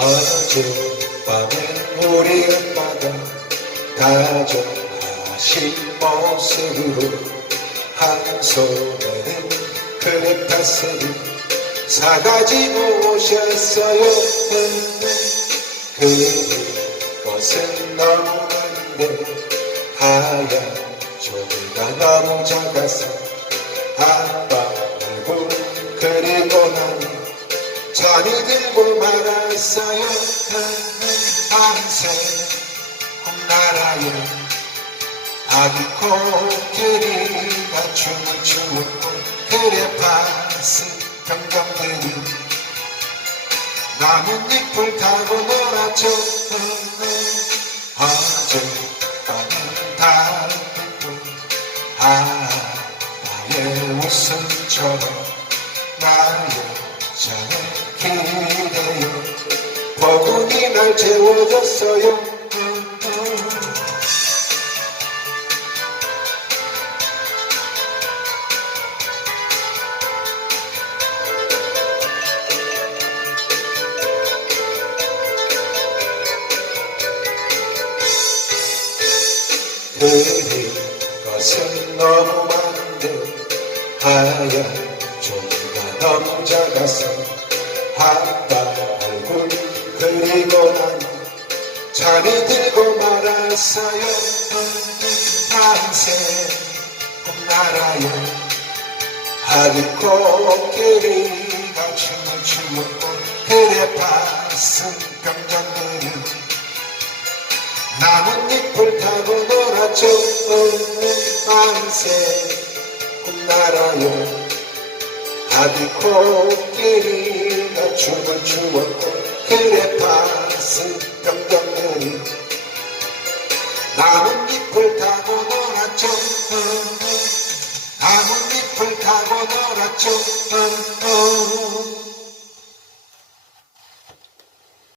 어젯밤에 우리 아빠가 다정하신 모습으로 한 손에는 크레파스를 사가지고 오셨어요. 그것은 너무 많은데 하얀 종이가 너무 작아서 아빠 얼굴 그리고 나니 전이 들고 말았어요. 밤새 홈나라에 아기 코끼리가 춤을 추었고 그래 파스 경경들이 나뭇잎을 타고 놀았죠 달빛도 하나의 웃음처럼 나의 잠에 버금이 날 채워줬어요. 그것은 너무 많은데 하얀 종이가 작아서 아빠 잠이 들고 말았어요. 밤새 봄나라에 아기 코끼리가 춤을 추었고 그래 봤은 병장들이 나뭇잎을 타고 놀았죠. 밤새 꿈나라에 아기 코끼리가 춤을 추었고 그래 봤은 병정들이 나뭇잎을 타고 놀았죠. 나뭇잎을 타고 놀았죠